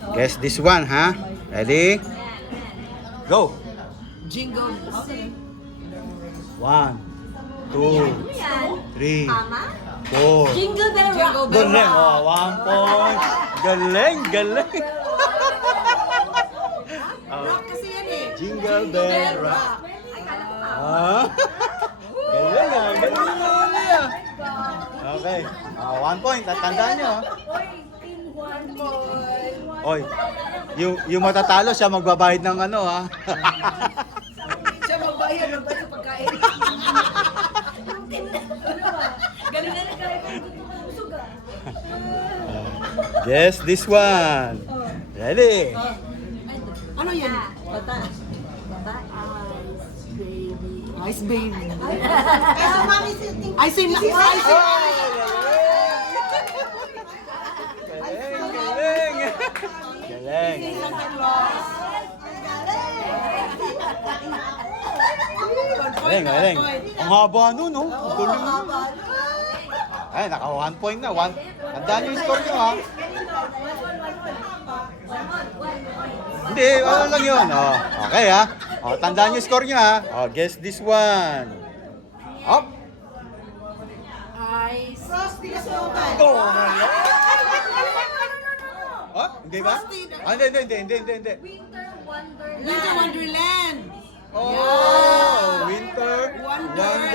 Guess this one, ha? Ready? Go! Jingle. 1, 2, 3, Tama? 4. Jingle bell rock. Galing, oh, 1 point. Galing, galing. Rock kasi yan eh. Jingle bell rock. Ay, kala ko pa. Ah. Galing ah, galing ah. Okay, 1 point. Tandaan nyo. Team 1 point. Oy, yung matatalo siya magbabayad ng ano ha. Siya magbayad ng pagkain. Yung team na. Ano ba? Galing na nagkaya kung busog ah. Guess this one. Ready? Ano yan? Bata. Bata. Ice baby. Ice baby. Ice cream na. Ice Galing, galing. Galing. Galing, galing. Ang haba nun, no? Ang galing nun. Ay, naka 1 point na. Tandaan nyo yung score nyo, ha? Hindi, ano lang yun. Oh, okay, ha? Oh, tandaan nyo yung score nyo, ha? Oh, guess this one. Up. Ice. Frosty kasi open. Oh, oh, hindi ba? Ah, hindi. Winter Wonderland. Winter Wonderland. Oh, Winter Wonderland.